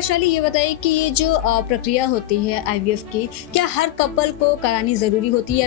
वैशाली, ये बताइए कि ये जो प्रक्रिया होती है आईवीएफ की, क्या हर कपल को करानी जरूरी होती है?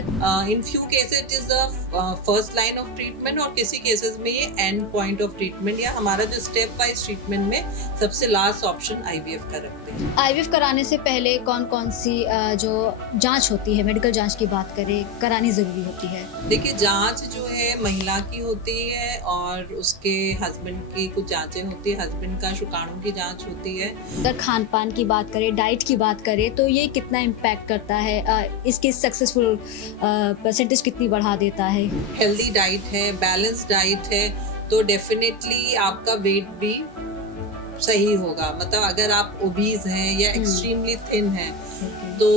In few cases it is the first line of treatment और किसी केसेस में ये एंड पॉइंट ऑफ ट्रीटमेंट या हमारा जो स्टेप वाइज ट्रीटमेंट में सबसे लास्ट ऑप्शन आईवीएफ का रखते हैं। आईवीएफ कराने से पहले कौन कौन सी जो जांच होती है, मेडिकल जांच की बात करें, करानी जरूरी होती है? देखिए, जांच जो है महिला की होती है और उसके हस्बैंड की कुछ जांचें होती है, हस्बैंड का शुक्राणु की जांच होती है। अगर खान पान की बात करें, डाइट की बात करें, तो ये कितना इम्पैक्ट करता है, इसकी सक्सेसफुल परसेंटेज कितनी बढ़ा देता है? हेल्दी डाइट है, बैलेंस डाइट है, तो डेफिनेटली आपका वेट भी सही होगा। मतलब अगर आप ओबीज हैं या एक्सट्रीमली थिन हैं तो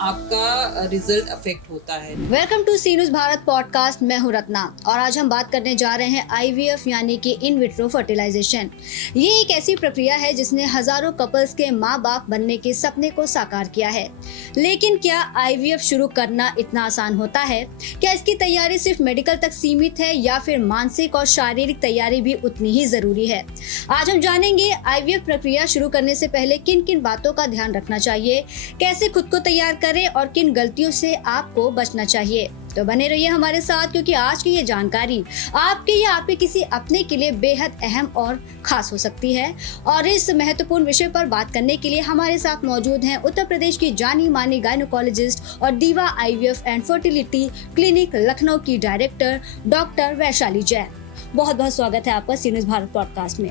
आपका रिजल्ट अफेक्ट होता है। Welcome to C news Bharat podcast. मैं हूं रत्ना और आज हम बात करने जा रहे हैं आईवीएफ यानी कि इन विट्रो फर्टिलाइजेशन। ये एक ऐसी प्रक्रिया है जिसने हजारों कपल्स के माँ बाप बनने के सपने को साकार किया है। लेकिन क्या आईवीएफ शुरू करना इतना आसान होता है? क्या इसकी तैयारी सिर्फ मेडिकल तक सीमित है या फिर मानसिक और शारीरिक तैयारी भी उतनी ही जरूरी है? आज हम जानेंगे आईवीएफ प्रक्रिया शुरू करने से पहले किन किन बातों का ध्यान रखना चाहिए, कैसे खुद को तैयार करें और किन गलतियों से आपको बचना चाहिए। तो बने रहिए हमारे साथ, क्योंकि आज की ये जानकारी आपके या आपके किसी अपने के लिए बेहद अहम और खास हो सकती है। और इस महत्वपूर्ण विषय पर बात करने के लिए हमारे साथ मौजूद हैं उत्तर प्रदेश की जानी मानी गायनोकोलॉजिस्ट और दीवा IVF and fertility clinic Lucknow की डायरेक्टर डॉक्टर वैशाली जैन। बहुत बहुत स्वागत है आपका सी न्यूज़ भारत पॉडकास्ट में।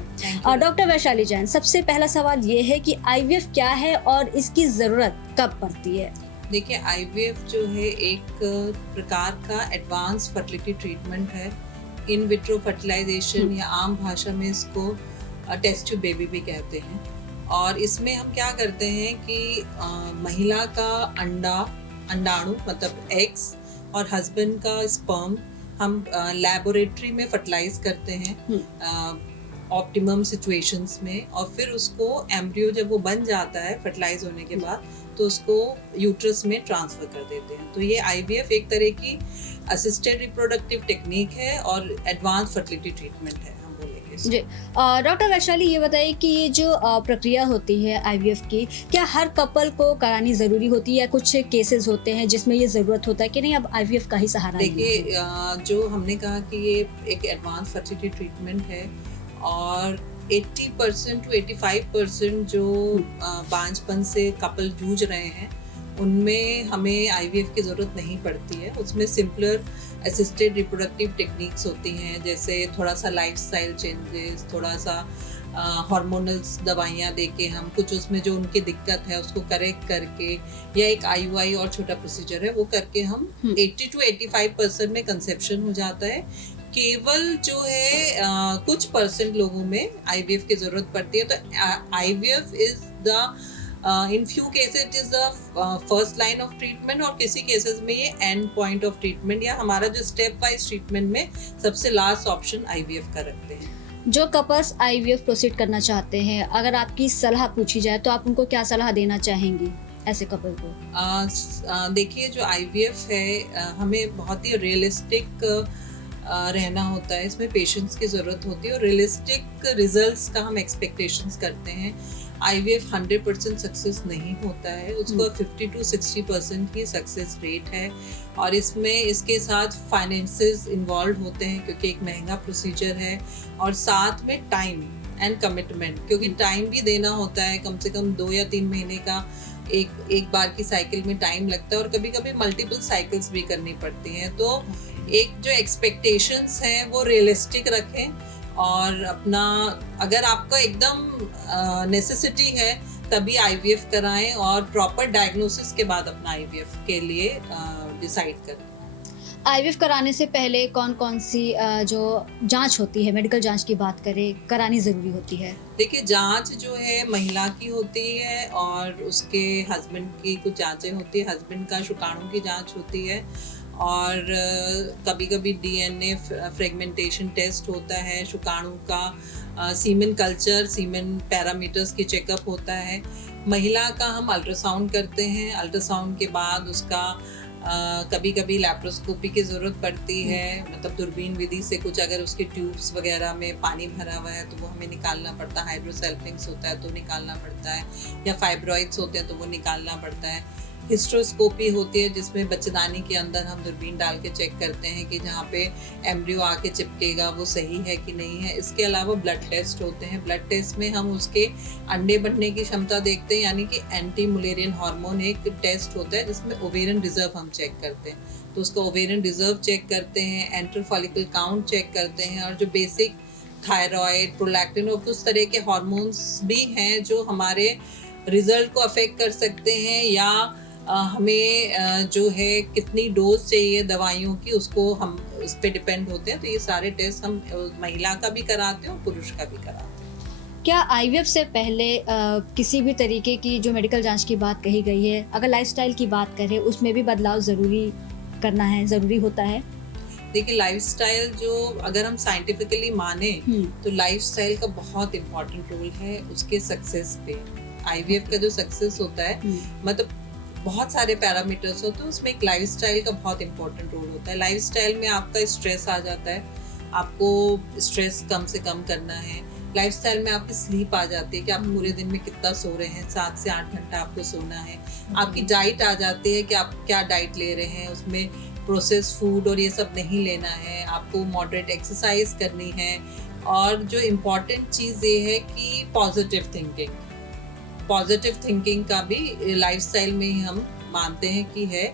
डॉक्टर वैशाली जैन, सबसे पहला सवाल ये है कि आईवीएफ क्या है और इसकी जरूरत कब पड़ती है? देखिए, आईवीएफ जो है एक प्रकार का एडवांस फर्टिलिटी ट्रीटमेंट है। इन विट्रो फर्टिलाइजेशन या आम भाषा में इसको टेस्ट ट्यूब बेबी भी कहते हैं। और इसमें हम क्या करते हैं कि महिला का अंडाणु मतलब एग्स और हस्बैंड का स्पर्म हम लैबोरेटरी में फर्टिलाइज करते हैं ऑप्टिमम सिचुएशंस में, और फिर उसको एम्ब्रियो जब वो बन जाता है फर्टिलाइज होने के बाद तो उसको यूट्रस में ट्रांसफर कर देते हैं। तो ये आईवीएफ एक तरह की असिस्टेड रिप्रोडक्टिव टेक्निक है और एडवांस फर्टिलिटी ट्रीटमेंट है, हम बोलेंगे जी। डॉक्टर वैशाली, ये बताइए कि ये जो प्रक्रिया होती है आईवीएफ की, क्या हर कपल को करानी जरूरी होती है या कुछ केसेस होते हैं जिसमें ये जरूरत होता है कि नहीं अब आईवीएफ का ही सहारा? देखिए, जो हमने कहा कि ये एक एडवांस फर्टिलिटी ट्रीटमेंट है और 80% to 85% जो बांझपन से कपल जूझ रहे हैं उनमें हमें आईवीएफ की ज़रूरत नहीं पड़ती है। उसमें सिंपलर असिस्टेड रिप्रोडक्टिव टेक्निक्स होती हैं, जैसे थोड़ा सा लाइफस्टाइल चेंजेस, थोड़ा सा हार्मोनल दवाइयाँ देके हम कुछ उसमें जो उनकी दिक्कत है उसको करेक्ट करके, या एक आईयूआई और छोटा प्रोसीजर है वो करके हम 80 to 85% में कंसेप्शन हो जाता है। केवल जो है कुछ परसेंट लोगों में आईवीएफ की जरूरत पड़ती है। तो IVF is the in few cases it is the first line of treatment और किसी केसेस में ये एंड पॉइंट ऑफ ट्रीटमेंट या हमारा जो स्टेप वाइज ट्रीटमेंट में सबसे लास्ट ऑप्शन आईवीएफ का रखते हैं। जो कपल्स आईवीएफ प्रोसीड करना चाहते हैं, अगर आपकी सलाह पूछी जाए तो आप उनको क्या सलाह देना चाहेंगी ऐसे कपल को? देखिए, जो आईवीएफ है हमें बहुत ही रियलिस्टिक रहना होता है, इसमें पेशेंस की ज़रूरत होती है और रियलिस्टिक रिजल्ट्स का हम एक्सपेक्टेशंस करते हैं। आईवीएफ 100% सक्सेस नहीं होता है, उसको 50 to 60% ही सक्सेस रेट है। और इसमें इसके साथ फाइनेंसेस इन्वॉल्व होते हैं क्योंकि एक महंगा प्रोसीजर है, और साथ में टाइम एंड कमिटमेंट, क्योंकि टाइम भी देना होता है, कम से कम 2 या 3 महीने का एक बार की साइकिल में टाइम लगता है और कभी कभी मल्टीपल साइकिल्स भी करनी पड़ती हैं। तो एक जो एक्सपेक्टेशंस हैं वो रियलिस्टिक रखें और अपना, अगर आपका एकदम नेसेसिटी है तभी आईवीएफ कराएं और प्रॉपर डायग्नोसिस के बाद अपना आईवीएफ के लिए डिसाइड करें। आईवीएफ कराने से पहले कौन कौन सी जो जांच होती है, मेडिकल जांच की बात करें, करानी ज़रूरी होती है? देखिए, जांच जो है महिला की होती है और उसके हस्बैंड की कुछ जांचें होती है। हस्बैंड का शुक्राणु की जांच होती है और कभी कभी डीएनए फ्रेगमेंटेशन टेस्ट होता है, शुक्राणु का सीमेन कल्चर, सीमेन पैरामीटर्स की चेकअप होता है। महिला का हम अल्ट्रासाउंड करते हैं, अल्ट्रासाउंड के बाद उसका कभी कभी लैप्रोस्कोपी की ज़रूरत पड़ती है, मतलब दूरबीन विधि से कुछ अगर उसके ट्यूब्स वगैरह में पानी भरा हुआ है तो वो हमें निकालना पड़ता है, हाइड्रोसेल्फिंग्स होता है तो निकालना पड़ता है, या फाइब्रॉइड्स होते हैं तो वो निकालना पड़ता है। हिस्ट्रोस्कोपी होती है जिसमें बच्चेदानी के अंदर हम दूरबीन डाल के चेक करते हैं कि जहाँ पे एम्ब्रियो आके चिपकेगा वो सही है कि नहीं है। इसके अलावा ब्लड टेस्ट होते हैं, ब्लड टेस्ट में हम उसके अंडे बनने की क्षमता देखते हैं, यानी कि एंटी मुलेरियन हार्मोन एक टेस्ट होता है जिसमें ओवेरियन रिजर्व हम चेक करते हैं, तो उसका ओवेरियन रिजर्व चेक करते हैं, एंटर फॉलिकल काउंट चेक करते हैं, और जो बेसिक थायराइड, प्रोलैक्टिन और कुछ तरह के हार्मोन्स भी हैं जो हमारे रिजल्ट को अफेक्ट कर सकते हैं, या हमें जो है कितनी डोज चाहिए दवाइयों की उसको हम उस पर डिपेंड होते हैं। तो ये सारे टेस्ट हम महिला का भी कराते हैं और पुरुष का भी कराते हैं। क्या आईवीएफ से पहले किसी भी तरीके की जो मेडिकल जांच की बात कही गई है, अगर लाइफस्टाइल की बात करें उसमें भी बदलाव ज़रूरी होता है? देखिए, लाइफस्टाइल जो अगर हम साइंटिफिकली माने तो लाइफस्टाइल का बहुत इम्पोर्टेंट रोल है उसके सक्सेस पे। आईवीएफ का जो सक्सेस होता है, मतलब बहुत सारे पैरामीटर्स होते हैं, उसमें एक लाइफस्टाइल का बहुत इंपॉर्टेंट रोल होता है। लाइफस्टाइल में आपका स्ट्रेस आ जाता है, आपको स्ट्रेस कम से कम करना है। लाइफस्टाइल में आपकी स्लीप आ जाती है कि आप पूरे दिन में कितना सो रहे हैं, 7 से 8 घंटा आपको सोना है। आपकी डाइट आ जाती है कि आप क्या डाइट ले रहे हैं, उसमें प्रोसेस फूड और ये सब नहीं लेना है, आपको मॉडरेट एक्सरसाइज करनी है। और जो इम्पोर्टेंट चीज़ ये है कि पॉजिटिव थिंकिंग का भी लाइफस्टाइल में ही हम मानते हैं कि है।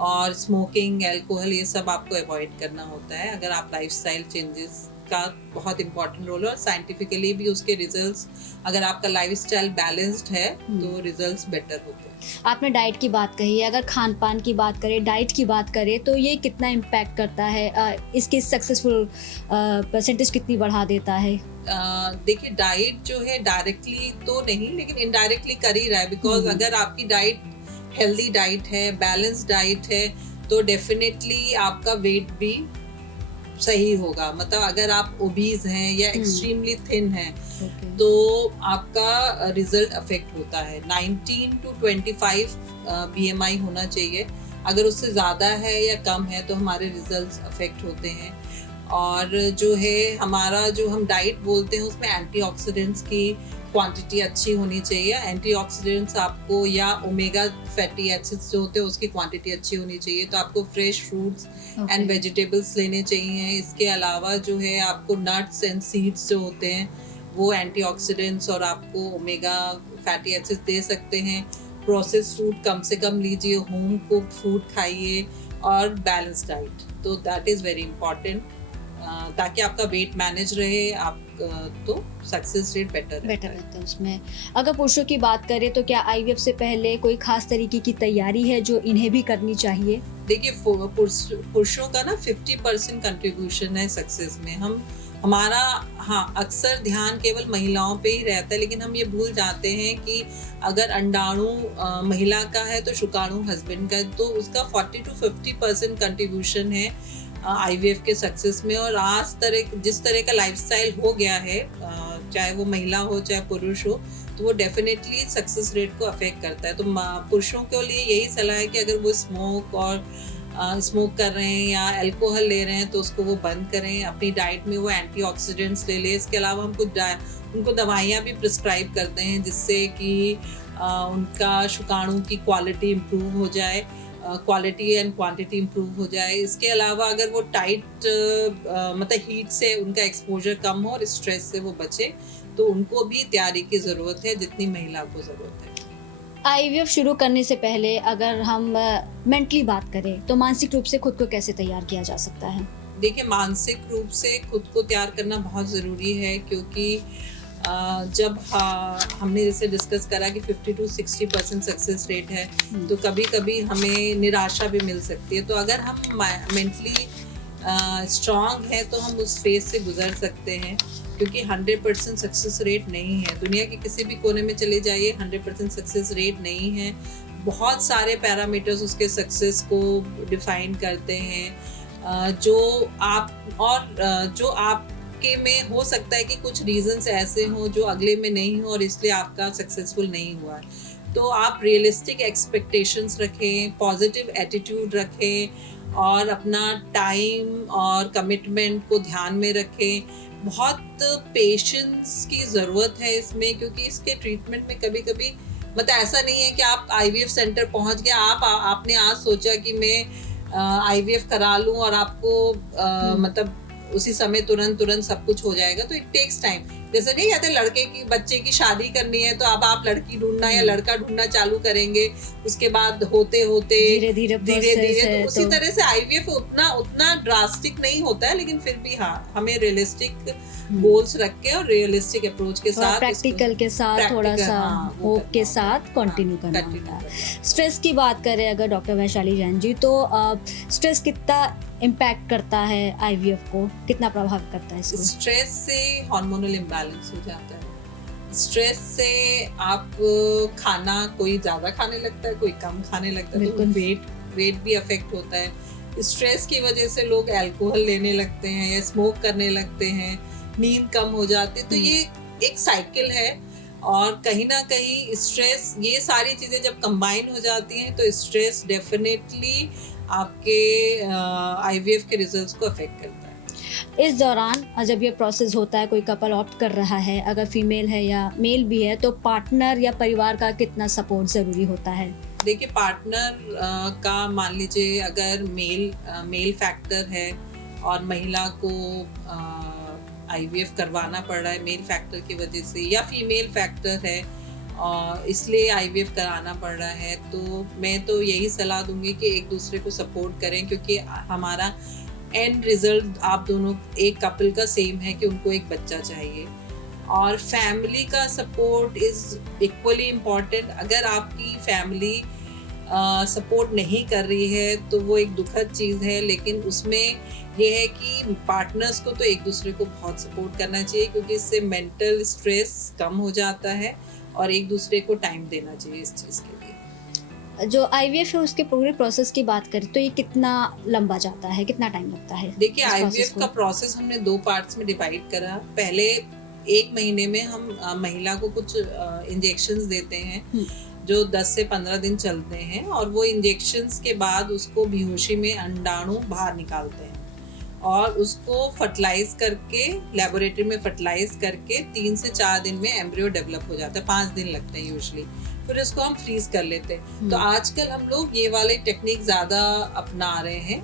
और स्मोकिंग, अल्कोहल, ये सब आपको अवॉइड करना होता है अगर आप लाइफस्टाइल चेंजेस का बहुत इंपॉर्टेंट रोल है। और साइंटिफिकली भी उसके रिजल्ट्स, अगर आपका लाइफस्टाइल बैलेंस्ड है तो रिजल्ट्स बेटर होते हैं। आपने डाइट की बात कही है, अगर खान पान की बात करें, डाइट की बात करें, तो ये कितना इम्पैक्ट करता है, इसकी सक्सेसफुल परसेंटेज कितनी बढ़ा देता है? देखिए, डाइट जो है डायरेक्टली तो नहीं लेकिन इनडायरेक्टली कर ही रहा है, बिकॉज अगर आपकी डाइट हेल्दी डाइट है, बैलेंस डाइट है, तो डेफिनेटली आपका वेट भी सही होगा। मतलब अगर आप ओबीज हैं या एक्सट्रीमली थिन हैं तो आपका रिजल्ट अफेक्ट होता है। 19 to 25 BMI होना चाहिए, अगर उससे ज़्यादा है या कम है तो हमारे रिजल्ट्स अफेक्ट होते हैं। और जो है हमारा जो हम डाइट बोलते हैं उसमें एंटीऑक्सीडेंट्स की क्वांटिटी अच्छी होनी चाहिए। एंटीऑक्सीडेंट्स आपको, या ओमेगा फैटी एसिड्स जो होते हैं उसकी क्वांटिटी अच्छी होनी चाहिए, तो आपको फ्रेश फ्रूट्स एंड वेजिटेबल्स लेने चाहिए। इसके अलावा जो है आपको नट्स एंड सीड्स जो होते हैं वो एंटीऑक्सीडेंट्स और आपको ओमेगा फैटी एसिड्स दे सकते हैं। प्रोसेस्ड फूड कम से कम लीजिए, होम कुक्ड फूड खाइए और बैलेंस डाइट, तो दैट इज़ वेरी इंपॉर्टेंट, ताकि आपका वेट मैनेज रहे, आप तो सक्सेस रेट बेटर रहता है उसमें। अगर पुरुषों की बात करें तो क्या आईवीएफ से पहले कोई खास तरीके की तैयारी है जो इन्हें भी करनी चाहिए? देखिए, पुरुषों का ना 50% कंट्रीब्यूशन है सक्सेस में। हमारा अक्सर ध्यान केवल महिलाओं पे ही रहता है, लेकिन हम ये भूल जाते हैं कि अगर अंडाणु महिला का है तो शुक्राणु हस्बैंड का है, तो उसका 40 to 50% कंट्रीब्यूशन है आईवीएफ के सक्सेस में। और जिस तरह का लाइफस्टाइल हो गया है, चाहे वो महिला हो चाहे पुरुष हो, तो वो डेफिनेटली सक्सेस रेट को अफेक्ट करता है। तो पुरुषों के लिए यही सलाह है कि अगर वो स्मोक कर रहे हैं या अल्कोहल ले रहे हैं तो उसको वो बंद करें। अपनी डाइट में वो एंटीऑक्सीडेंट्स ले लें। इसके अलावा हम उनको दवाइयाँ भी प्रिस्क्राइब करते हैं जिससे कि उनका शुक्राणु की क्वालिटी इम्प्रूव हो जाए, क्वालिटी एंड क्वांटिटी इम्प्रूव हो जाए। इसके अलावा अगर वो टाइट मतलब हीट से उनका एक्सपोजर कम हो और स्ट्रेस से वो बचे, तो उनको भी तैयारी की ज़रूरत है जितनी महिला को ज़रूरत है। आईवीएफ शुरू करने से पहले अगर हम मेंटली बात करें तो मानसिक रूप से खुद को कैसे तैयार किया जा सकता है? देखिए, मानसिक रूप से खुद को तैयार करना बहुत ज़रूरी है, क्योंकि जब हमने जैसे डिस्कस करा कि 50 to 60% सक्सेस रेट है, तो कभी कभी हमें निराशा भी मिल सकती है। तो अगर हम मेंटली स्ट्रांग है तो हम उस फेज से गुजर सकते हैं, क्योंकि 100% सक्सेस रेट नहीं है। दुनिया के किसी भी कोने में चले जाइए, 100% सक्सेस रेट नहीं है। बहुत सारे पैरामीटर्स उसके सक्सेस को डिफाइन करते हैं, जो आपके में हो सकता है कि कुछ रीजंस ऐसे हों जो अगले में नहीं हो और इसलिए आपका सक्सेसफुल नहीं हुआ है। तो आप रियलिस्टिक एक्सपेक्टेशंस रखें, पॉजिटिव एटीट्यूड रखें और अपना टाइम और कमिटमेंट को ध्यान में रखें। बहुत पेशेंस की ज़रूरत है इसमें, क्योंकि इसके ट्रीटमेंट में कभी कभी मतलब ऐसा नहीं है कि आप IVF सेंटर पहुंच गए, आपने आज सोचा कि मैं IVF करा लूं और आपको मतलब उसी समय तुरंत सब कुछ हो जाएगा। तो इट टेक्स टाइम। जैसे नहीं कहते लड़के की बच्चे की शादी करनी है तो अब आप लड़की ढूंढना या लड़का ढूंढना चालू करेंगे, उसके बाद होते होते धीरे धीरे तो उसी तरह से IVF उतना ड्रास्टिक नहीं होता है, लेकिन फिर भी हाँ, हमें रियलिस्टिक गोल्स रख के और रियलिस्टिक अप्रोच के साथ, प्रैक्टिकल के साथ, थोड़ा सा होप के साथ कंटिन्यू करना होता है। स्ट्रेस की बात करें अगर डॉक्टर वैशाली जैन जी, तो स्ट्रेस कितना इम्पैक्ट करता है IVF को, कितना प्रभावित करता है इसको? स्ट्रेस से हार्मोनल इम्बैलेंस हो जाता है। स्ट्रेस से आप खाना, कोई ज्यादा खाने लगता है, कोई कम खाने लगता है, तो वेट भी अफेक्ट होता है। स्ट्रेस की वजह से लोग अल्कोहल लेने लगते हैं या स्मोक करने लगते हैं, नींद कम हो जाती है। तो ये एक साइकिल है, और कहीं ना कहीं स्ट्रेस, ये सारी चीजें जब कंबाइन हो जाती हैं तो स्ट्रेस डेफिनेटली आपके IVF के रिजल्ट्स को अफेक्ट करता है। इस दौरान जब ये प्रोसेस होता है, कोई कपल ऑप्ट कर रहा है, अगर फीमेल है या मेल भी है, तो पार्टनर या परिवार का कितना सपोर्ट जरूरी होता है? देखिए, पार्टनर का मान लीजिए अगर मेल फैक्टर है और महिला को IVF करवाना पड़ रहा है मेल फैक्टर की वजह से, या फीमेल फैक्टर है और इसलिए IVF कराना पड़ रहा है, तो मैं तो यही सलाह दूंगी कि एक दूसरे को सपोर्ट करें, क्योंकि हमारा एंड रिजल्ट आप दोनों एक कपल का सेम है कि उनको एक बच्चा चाहिए। और फैमिली का सपोर्ट इज इक्वली इम्पॉर्टेंट। अगर आपकी फैमिली सपोर्ट नहीं कर रही है तो वो एक दुखद चीज़ है, लेकिन उसमें ये है कि पार्टनर्स को तो एक दूसरे को बहुत सपोर्ट करना चाहिए, क्योंकि इससे मेंटल स्ट्रेस कम हो जाता है और एक दूसरे को टाइम देना चाहिए इस चीज़ के लिए। जो IVF है उसके पूरे प्रोसेस की बात करें तो ये कितना लंबा जाता है, कितना टाइम लगता है? देखिए, IVF का प्रोसेस हमने 2 पार्ट्स में डिवाइड करा। पहले 1 महीने में हम महिला को कुछ इंजेक्शंस देते हैं जो 10 से 15 दिन चलते हैं, और वो इंजेक्शंस के बाद उसको बेहोशी में अंडाणु बाहर निकालते हैं और उसको फर्टिलाइज करके, लेबोरेटरी में फर्टिलाइज करके 3 से 4 दिन में एम्ब्रियो डेवलप हो जाता है। 5 दिन लगते हैं यूजुअली। फिर इसको हम फ्रीज कर लेते हैं। तो आजकल हम लोग ये वाले टेक्निक ज्यादा अपना रहे हैं,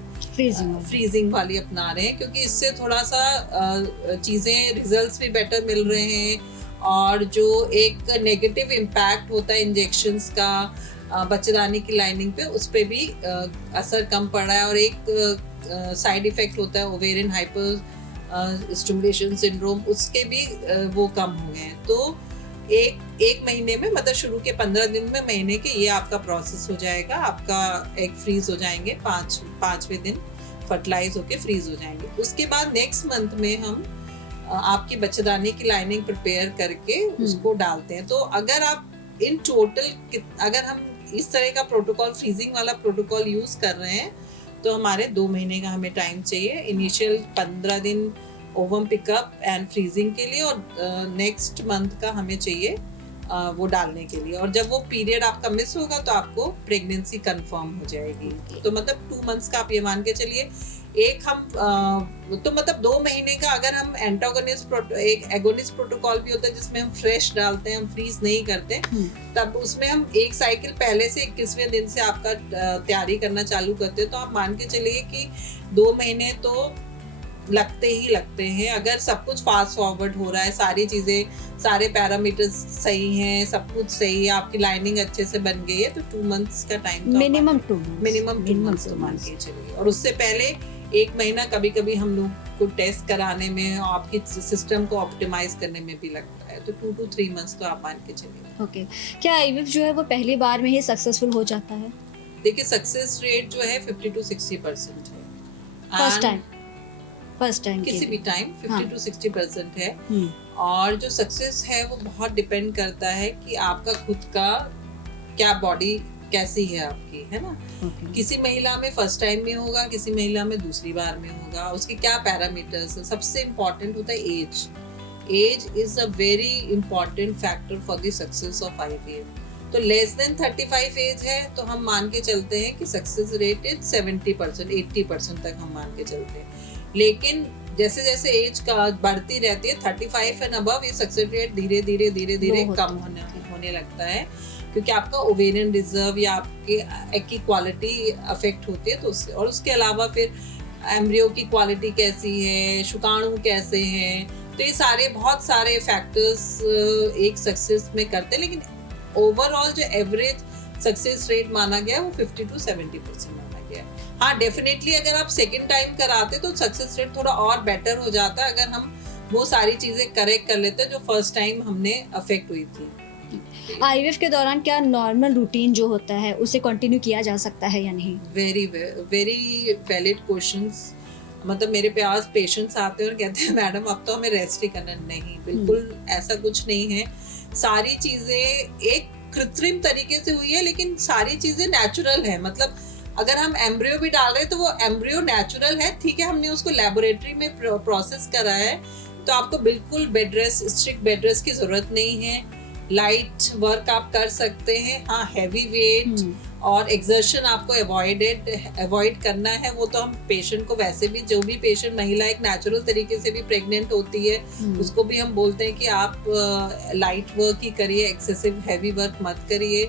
फ्रीजिंग वाली अपना रहे हैं, क्योंकि इससे थोड़ा सा चीजें, रिजल्ट्स भी बेटर मिल रहे हैं, और जो एक नेगेटिव इम्पैक्ट होता है इंजेक्शंस का बच्चेदानी की लाइनिंग पे, उस पे भी असर कम पड़ रहा है। और एक साइड इफेक्ट होता है ओवेरियन हाइपर स्टिमुलेशन सिंड्रोम, उसके भी वो कम हो गए हैं। तो एक महीने में, मतलब शुरू के 15 दिन में, महीने के, ये आपका प्रोसेस हो जाएगा। आपका एग फ्रीज हो जाएंगे, 5वें दिन फर्टिलाइज होके फ्रीज हो जाएंगे। उसके बाद नेक्स्ट मंथ में हम आपकी बच्चेदानी की लाइनिंग प्रिपेयर करके उसको डालते हैं। तो अगर आप इन टोटल, अगर हम इस तरह का प्रोटोकॉल, फ्रीजिंग वाला प्रोटोकॉल यूज कर रहे हैं, तो हमारे 2 महीने का हमें टाइम चाहिए। इनिशियल 15 दिन ओवम पिकअप एंड फ्रीजिंग के लिए, और नेक्स्ट मंथ का हमें चाहिए वो डालने के लिए। और जब वो पीरियड आपका मिस होगा तो आपको प्रेगनेंसी कंफर्म हो जाएगी। तो मतलब 2 मंथ्स का आप ये मान के चलिए। एक हम तो मतलब 2 महीने का, अगर हम एक एगोनिस्ट प्रोटोकॉल भी होता है जिसमें हम फ्रेश डालते हैं, हम फ्रीज नहीं करते, तब उसमें हम एक साइकिल पहले से 21वें दिन से आपका तैयारी करना चालू करते हैं। तो आप मान के चलिए कि 2 महीने तो लगते ही लगते हैं। अगर सब कुछ फास्ट फॉरवर्ड हो रहा है, सारी चीजें, सारे पैरामीटर्स सही हैं, सब कुछ सही है, आपकी लाइनिंग अच्छे से बन गई है, तो 2 मंथ्स का टाइम, मिनिमम 2 मंथ्स तो मान के चलिए। और उससे पहले 1 महीना कभी कभी हम लोग को टेस्ट कराने में, आपकी सिस्टम को ऑप्टिमाइज करने में भी लगता है। तो 2 to 3 मंथ्स तो आप मान के चलिए। ओके। क्या IVF जो है वो पहली बार में ही सक्सेसफुल हो जाता है? देखिए, सक्सेस रेट जो है 50 to 60% है। फर्स्ट टाइम किसी भी टाइम 50 to 60% है। और जो सक्सेस है वो बहुत डिपेंड करता है कि आपका खुद का क्या बॉडी कैसी है आपकी, है ना। किसी महिला में फर्स्ट टाइम में होगा, किसी महिला में दूसरी बार में होगा, उसके क्या पैरामीटर्स है। सबसे इम्पोर्टेंट होता है age is a very important factor for the success of IVF। तो लेस देन 35 एज है तो हम मान के चलते हैं कि सक्सेस रेट इज 70%, 80% तक हम मान के चलते हैं। लेकिन जैसे जैसे एज का बढ़ती रहती है 35 एंड अबव, ये सक्सेस रेट धीरे धीरे धीरे धीरे कम होने लगता है, क्योंकि आपका ओवेरियन रिजर्व या आपके एग की क्वालिटी अफेक्ट होती है। तो उससे, और उसके अलावा फिर एम्ब्रियो की क्वालिटी कैसी है, शुक्राणु कैसे हैं, तो ये सारे बहुत सारे फैक्टर्स एक सक्सेस में करते हैं। लेकिन ओवरऑल जो एवरेज सक्सेस रेट माना गया है वो 50 to 70% माना गया है। हाँ, डेफिनेटली अगर आप सेकेंड टाइम कराते तो सक्सेस रेट थोड़ा और बेटर हो जाता है, अगर हम वो सारी चीजें करेक्ट कर लेते जो फर्स्ट टाइम हमने अफेक्ट हुई थी। आईवीएफ के दौरान क्या नॉर्मल रूटीन जो होता है उसे कंटिन्यू किया जा सकता है या नहीं? Very very valid questions. मतलब मेरे पास पेशेंट्स आते हैं और कहते हैं मैडम अब तो हमें रेस्ट ही करना। नहीं, बिल्कुल ऐसा कुछ नहीं है। सारी चीजें एक कृत्रिम तरीके से हुई है, लेकिन सारी चीजें नेचुरल है। मतलब अगर हम एम्ब्रियो भी डाल रहे हैं तो वो एम्ब्रियो नेचुरल है, ठीक है, हमने उसको लेबोरेटरी में प्रोसेस करा है, तो आपको बिल्कुल bed rest, strict bed rest की जरूरत नहीं है। लाइट वर्क आप कर सकते हैं। हाँ, हैवी वेट और एक्सर्शन आपको अवॉइड करना है। वो तो हम पेशेंट को वैसे भी, जो भी पेशेंट महिला एक नेचुरल तरीके से भी प्रेग्नेंट होती है उसको भी हम बोलते हैं कि आप लाइट वर्क ही करिए, एक्सेसिव हैवी वर्क मत करिए।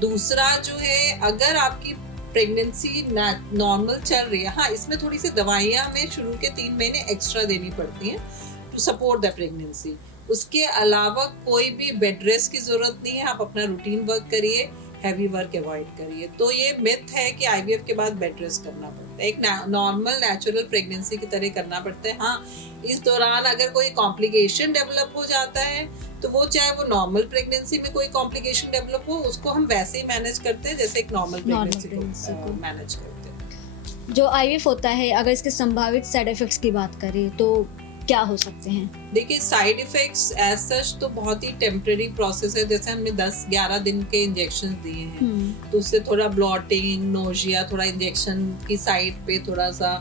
दूसरा जो है, अगर आपकी प्रेगनेंसी नॉर्मल चल रही है, हाँ इसमें थोड़ी सी दवाइयाँ हमें शुरू के 3 महीने एक्स्ट्रा देनी पड़ती हैं टू सपोर्ट द प्रेगनेंसी। उसके अलावा कोई भी बेड रेस्ट की जरूरत नहीं है। आप अपना रूटीन वर्क करिए, हैवी वर्क अवॉइड करिए। तो ये मिथ है कि आईवीएफ के बाद बेड रेस्ट करना पड़ता है। एक नॉर्मल नेचुरल प्रेगनेंसी की तरह करना पड़ता है। हाँ, इस दौरान अगर कोई कॉम्प्लिकेशन डेवलप हो जाता है तो वो, चाहे वो नॉर्मल प्रेगनेंसी में कोई कॉम्प्लिकेशन डेवलप हो, उसको हम वैसे ही मैनेज करते हैं जैसे एक नॉर्मल प्रेगनेंसी को मैनेज करते हैं। जो आईवीएफ होता है, अगर इसके संभावित साइड इफेक्ट्स की बात करें तो क्या हो सकते हैं? देखिए, साइड इफेक्ट्स एज सच तो बहुत ही टेम्पररी प्रोसेस है। जैसे हमने 10-11 दिन के इंजेक्शन दिए हैं तो उससे थोड़ा ब्लॉटिंग, नोजिया, थोड़ा इंजेक्शन की साइड पे थोड़ा सा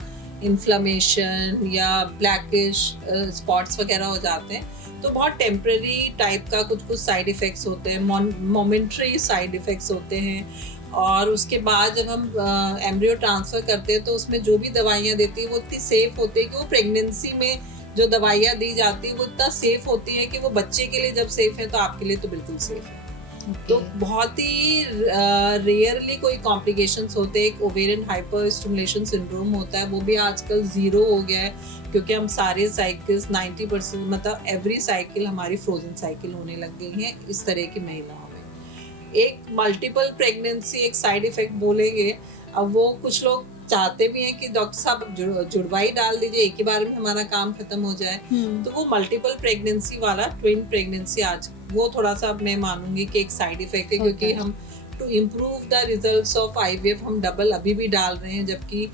इन्फ्लेमेशन या ब्लैकिश स्पॉट्स वगैरह हो जाते हैं। तो बहुत टेम्पररी टाइप का कुछ साइड इफेक्ट्स होते हैं, मोमेंट्री साइड इफेक्ट्स होते हैं। और उसके बाद जब हम एम्ब्रियो ट्रांसफर करते हैं तो उसमें जो भी दवाइयाँ देती है वो इतनी सेफ होती है कि वो प्रेगनेंसी में जो दवाइयाँ दी जाती है वो इतना सेफ होती है कि वो बच्चे के लिए जब सेफ है तो आपके लिए तो बिल्कुल सेफ है। तो बहुत ही रेयरली कोई कॉम्प्लिकेशंस होते हैं। एक ओवेरियन हाइपर स्टिमुलेशन सिंड्रोम होता है, वो भी आजकल 0 हो गया है, क्योंकि हम सारे साइकिल्स 90%, मतलब एवरी साइकिल हमारी फ्रोजन साइकिल होने लग गई है इस तरह की महिलाओं में। एक मल्टीपल प्रेगनेंसी एक साइड इफेक्ट बोलेंगे। अब वो कुछ लोग चाहते भी हैं कि डॉक्टर साहब जुड़वाई डाल दीजिए, एक ही बार में हमारा काम खत्म हो जाए। तो वो मल्टीपल प्रेगनेंसी वाला, ट्विन प्रेगनेंसी, आज वो थोड़ा सा मैं मानूंगी कि एक साइड इफेक्ट है, क्योंकि हम to improve the results of IVF हम डबल अभी भी डाल रहे हैं, जबकि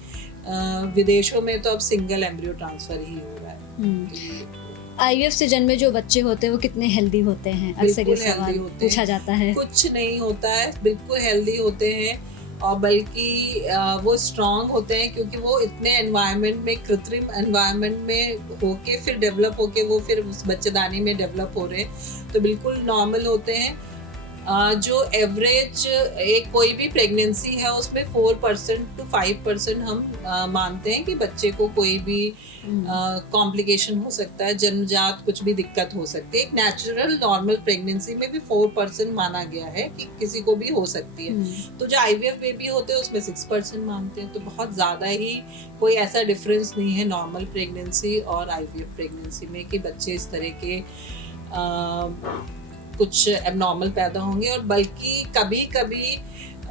विदेशों में तो अब सिंगल एम्ब्रियो ट्रांसफर ही हो रहा है। आईवीएफ से जन्मे जो बच्चे होते हैं वो कितने हेल्दी होते हैं? अक्सर ये सवाल पूछा जाता है। कुछ नहीं होता है, बिल्कुल हेल्दी होते हैं, और बल्कि वो स्ट्रांग होते हैं, क्योंकि वो इतने एनवायरनमेंट में, कृत्रिम एनवायरनमेंट में होके फिर डेवलप होके वो फिर उस बच्चेदानी में डेवलप हो रहे हैं, तो बिल्कुल नॉर्मल होते हैं। जो एवरेज एक कोई भी प्रेगनेंसी है उसमें 4% to 5% हम मानते हैं कि बच्चे को कोई भी कॉम्प्लिकेशन हो सकता है, जन्मजात कुछ भी दिक्कत हो सकती है। एक नेचुरल नॉर्मल प्रेगनेंसी में भी 4% माना गया है कि किसी को भी हो सकती है। तो जो आईवीएफ बेबी होते हैं उसमें 6% मानते हैं। तो बहुत ज़्यादा ही कोई ऐसा डिफरेंस नहीं है नॉर्मल प्रेगनेंसी और आईवीएफ प्रेगनेंसी में कि बच्चे इस तरह के कुछ एबनॉर्मल पैदा होंगे। और बल्कि कभी कभी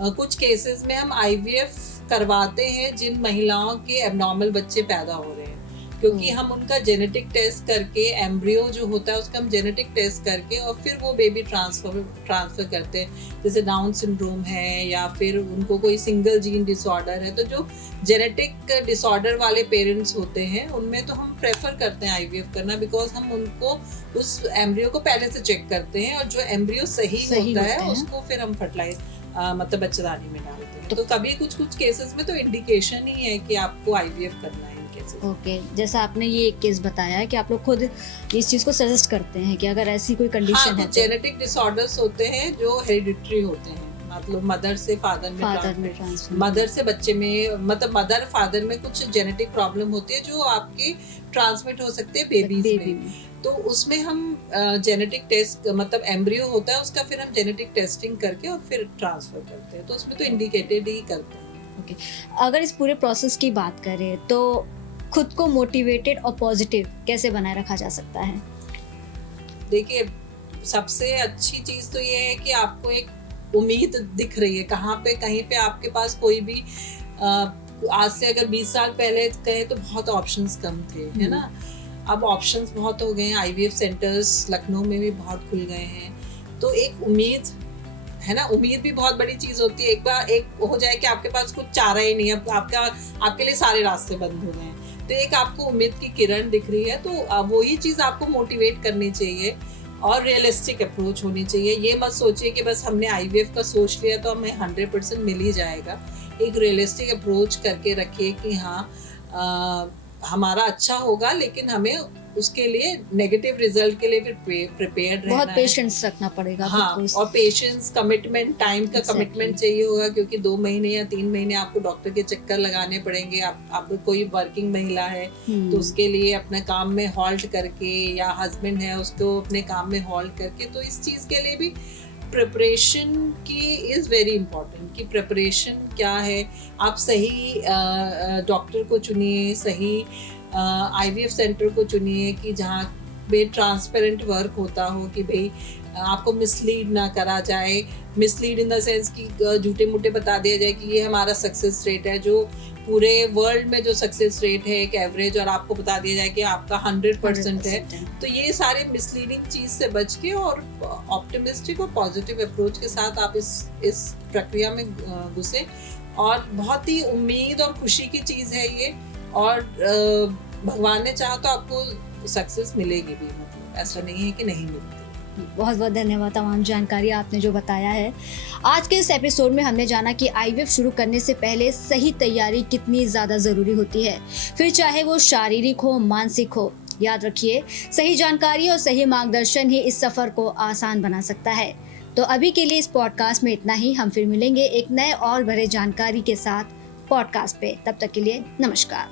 कुछ केसेस में हम आईवीएफ करवाते हैं जिन महिलाओं के एबनॉर्मल बच्चे पैदा हो रहे हैं, क्योंकि हम उनका जेनेटिक टेस्ट करके, एम्ब्रियो जो होता है उसका हम जेनेटिक टेस्ट करके और फिर वो बेबी ट्रांसफर करते हैं। जैसे डाउन सिंड्रोम है या फिर उनको कोई सिंगल जीन डिसऑर्डर है, तो जो जेनेटिक डिसऑर्डर वाले पेरेंट्स होते हैं उनमें तो हम प्रेफर करते हैं आईवीएफ करना, बिकॉज हम उनको उस एम्ब्रियो को पहले से चेक करते हैं और जो एम्ब्रियो सही होता है उसको फिर हम फर्टिलाइज। मतलब बच्चेदानी में डालते हैं। तो कभी कुछ कुछ केसेस में तो इंडिकेशन ही है कि आपको आईवीएफ करना है इन केसेस। ओके, जैसा आपने ये एक केस बताया है कि आप लोग खुद इस चीज को सजेस्ट करते हैं कि अगर ऐसी कोई कंडीशन है, जेनेटिक डिसऑर्डर्स होते हैं जो हेरिडिटरी होते हैं, मतलब मदर से फादर में ट्रांसफर, मदर से बच्चे में, मतलब मदर फादर में कुछ जेनेटिक प्रॉब्लम होती है जो आपके ट्रांसमिट हो सकते हैं बेबीज में। तो उसमें हम जेनेटिक टेस्ट, मतलब एम्ब्रियो होता है उसका, फिर हम जेनेटिक टेस्टिंग करके और फिर ट्रांसफर करते हैं, तो उसमें तो इंडिकेटेड ही करते हैं। ओके, अगर इस पूरे प्रोसेस की बात करें तो खुद को मोटिवेटेड और पॉजिटिव कैसे बनाए रखा जा सकता है? देखिए, सबसे अच्छी चीज तो ये है कि आपको एक उम्मीद दिख रही है, कहीं पे आपके पास कोई भी आज से अगर 20 साल पहले कहें तो बहुत ऑप्शंस कम थे, है ना। अब ऑप्शंस बहुत हो गए हैं, आईवीएफ सेंटर्स लखनऊ में भी बहुत खुल गए हैं, तो एक उम्मीद है ना, उम्मीद भी बहुत बड़ी चीज होती है। एक बार एक हो जाए कि आपके पास कुछ चारा ही नहीं है, आपके लिए सारे रास्ते बंद हो गए हैं, तो एक आपको उम्मीद की किरण दिख रही है, तो वही चीज आपको मोटिवेट करनी चाहिए और रियलिस्टिक अप्रोच होनी चाहिए। ये मत सोचिए कि बस हमने आईवीएफ का सोच लिया तो हमें 100% मिल ही जाएगा। एक रियलिस्टिक अप्रोच करके रखिए कि हाँ हमारा अच्छा होगा, लेकिन हमें उसके लिए नेगेटिव रिजल्ट के लिए भी प्रिपेयर्ड रहना है। बहुत पेशेंस रखना पड़ेगा। हाँ, और पेशेंस, कमिटमेंट, टाइम का कमिटमेंट चाहिए होगा, क्योंकि 2 महीने या 3 महीने आपको डॉक्टर के चक्कर लगाने पड़ेंगे। आप कोई वर्किंग महिला है तो उसके लिए अपने काम में हॉल्ट करके, या हस्बैंड है उसको अपने काम में हॉल्ट करके, तो इस चीज के लिए भी प्रिपरेशन की इज वेरी इंपॉर्टेंट। कि प्रिपरेशन क्या है, आप सही डॉक्टर को चुनिए, सही आईवीएफ सेंटर को चुनिए कि जहाँ पे ट्रांसपेरेंट वर्क होता हो, कि भाई आपको मिसलीड ना करा जाए। मिसलीड इन द सेंस कि झूठे मूठे बता दिया जाए कि ये हमारा सक्सेस रेट है, जो पूरे वर्ल्ड में जो सक्सेस रेट है एक एवरेज, और आपको बता दिया जाए कि आपका 100% है। तो ये सारे मिसलीडिंग चीज से बच के और ऑप्टिमिस्टिक और पॉजिटिव अप्रोच के साथ आप इस प्रक्रिया में घुसे, और बहुत ही उम्मीद और खुशी की चीज है ये, और भगवान ने चाहा तो आपको सक्सेस मिलेगी भी, मतलब ऐसा नहीं है कि नहीं मिलती। बहुत बहुत धन्यवाद, तमाम जानकारी आपने जो बताया है। आज के इस एपिसोड में हमने जाना कि आईवीएफ शुरू करने से पहले सही तैयारी कितनी ज़्यादा ज़रूरी होती है, फिर चाहे वो शारीरिक हो, मानसिक हो। याद रखिए, सही जानकारी और सही मार्गदर्शन ही इस सफ़र को आसान बना सकता है। तो अभी के लिए इस पॉडकास्ट में इतना ही। हम फिर मिलेंगे एक नए और भरे जानकारी के साथ पॉडकास्ट पे। तब तक के लिए नमस्कार।